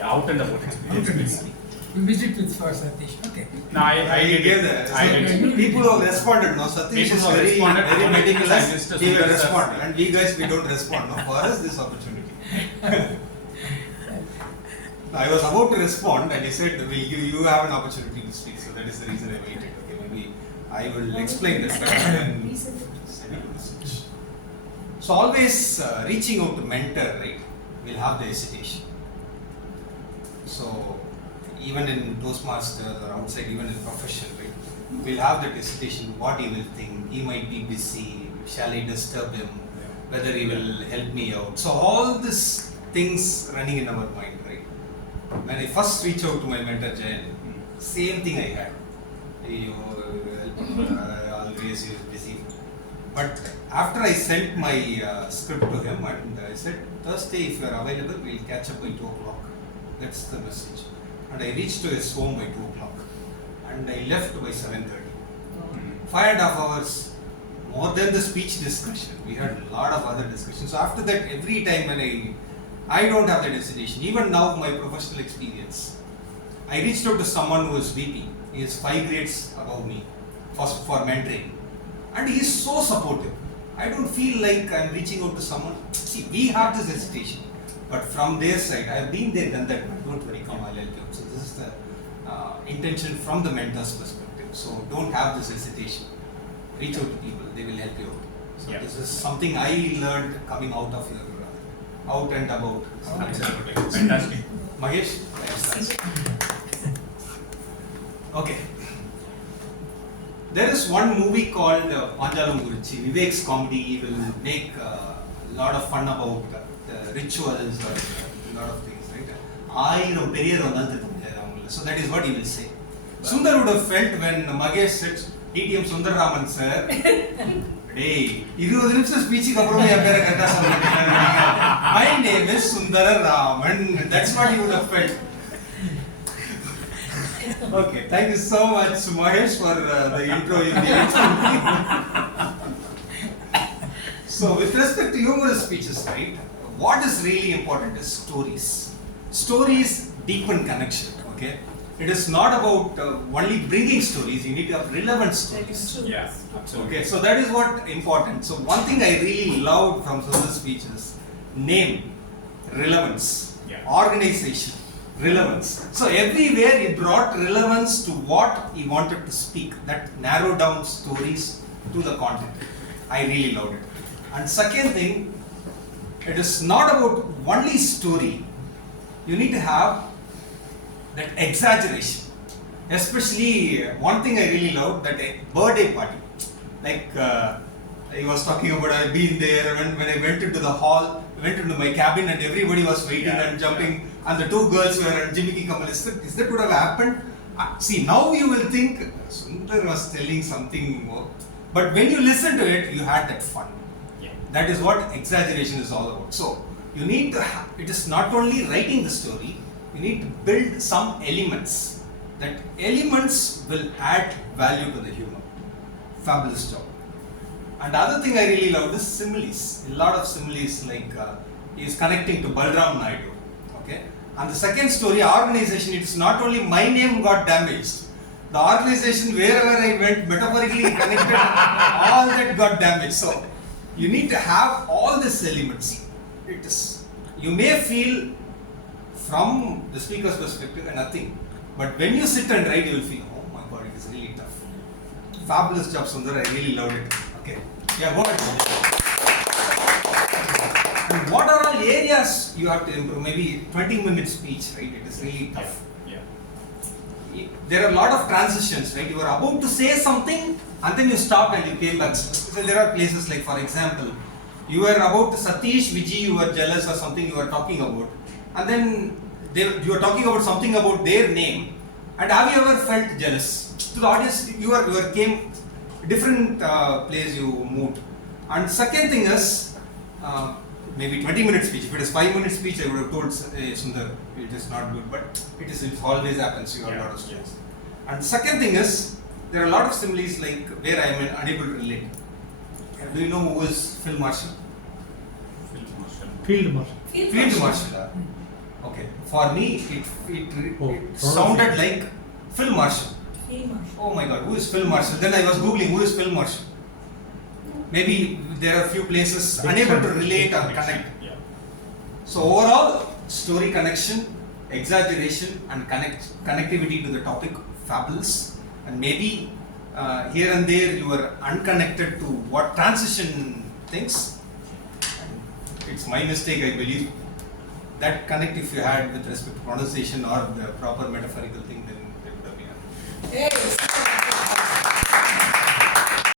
out and about experience. You visit with for Satish. Okay. No, I gave that. People who have responded, no, Satish is very meticulous. He will respond, and we guys, we don't respond. No, for us, this opportunity. I was about to respond, and he said, "You have an opportunity to speak." So that is the reason I waited. Okay, maybe I will explain this better and send you a message. So always reaching out to mentor, right? We'll have the hesitation. So even in Toastmasters or outside, even in profession, right? We'll have that hesitation. What he will think? He might be busy. Shall I disturb him? Whether he will help me out. So all these things running in our mind, right? When I first reached out to my mentor Jayan, same thing I had. Always he was busy. But after I sent my script to him and I said, Thursday if you are available, we'll catch up by 2 o'clock. That's the message. And I reached to his home by 2 o'clock. And I left by 7:30. 5.5 hours, more than the speech discussion. We had a lot of other discussions. So after that, every time when I don't have that hesitation. Even now, my professional experience, I reached out to someone who is VP. He is 5 grades above me for mentoring. And he is so supportive. I don't feel like I'm reaching out to someone. See, we have this hesitation. But from their side, I've been there, done that. Don't worry, come, I'll help you. So this is the intention from the mentor's perspective. So don't have this hesitation. Reach out to people, they will help you out. So this is something I learned coming out of your out and about. Fantastic. Mahesh? Okay. There is one movie called Panjalam Guruchi. Vivek's comedy. He will make a lot of fun about the rituals or a lot of things, right? So that is what he will say. Sundar would have felt when Mahesh said, DTM Sundararaman sir, hey, 20 நிமிஷம் ஸ்பீச்சுக்கு அப்புறமா என் பேரை கரெக்டா சொல்லுங்க. My name is Sundararaman. That's what he would have felt. Okay, thank you so much, Mahesh, for the intro you gave. So, with respect to humorous speeches, right, what is really important is stories. Stories deepen connection, okay? It is not about only bringing stories, you need to have relevant stories. Yeah, absolutely. Okay, so that is what important. So, one thing I really loved from Sundar's speeches, name, relevance, organization, relevance. So everywhere he brought relevance to what he wanted to speak. That narrowed down stories to the content. I really loved it. And second thing, it is not about only story. You need to have that exaggeration. Especially one thing I really loved, that a birthday party. Like I was talking about, I've been there when I went into the hall, went into my cabin and everybody was waiting and jumping and the 2 girls were and Jimmy Kamal. Is that would have happened? See, now you will think Sundar was telling something more. But when you listen to it, you had that fun. Yeah. That is what exaggeration is all about. So, you need to it is not only writing the story, you need to build some elements. That elements will add value to the humor. Fabulous job. And the other thing I really loved is similes. A lot of similes, like he is connecting to Balram Naidu. Okay? And the second story, organization, it is not only my name got damaged. The organization, wherever I went, metaphorically connected, all that got damaged. So, you need to have all these elements. It is, you may feel from the speaker's perspective nothing. But when you sit and write, you will feel, oh my God, it is really tough. Fabulous job, Sundar. I really loved it. Okay. Yeah, go ahead. And what are all areas you have to improve? Maybe 20-minute speech, right? It is really tough. Yeah. There are a lot of transitions, right? You are about to say something and then you stopped and you came back. So there are places like, for example, you were about to Satish, Vijay, you were jealous or something you were talking about. And then you are talking about something about their name. And have you ever felt jealous? To the audience, you came different place you moved. And second thing is, maybe 20-minute speech. If it is 5-minute speech, I would have told Sundar, it is not good, but it always happens, you have a lot of stories. And second thing is, there are a lot of similes like where I am unable to relate. Do you know who is Phil Marshall? Field Marshal. Field Marshal. Field Marshal. Okay. For me, it sounded like Phil Marshall. Oh my God, who is Phil Marshall? Then I was googling who is Phil Marshall. Maybe there are few places unable to relate or connect. Yeah. So overall, story connection, exaggeration, and connectivity to the topic, fabulous. And maybe here and there you are unconnected to what transition things. It's my mistake, I believe. That connect if you had with respect to pronunciation or the proper metaphorical thing, then it would have been. Hey,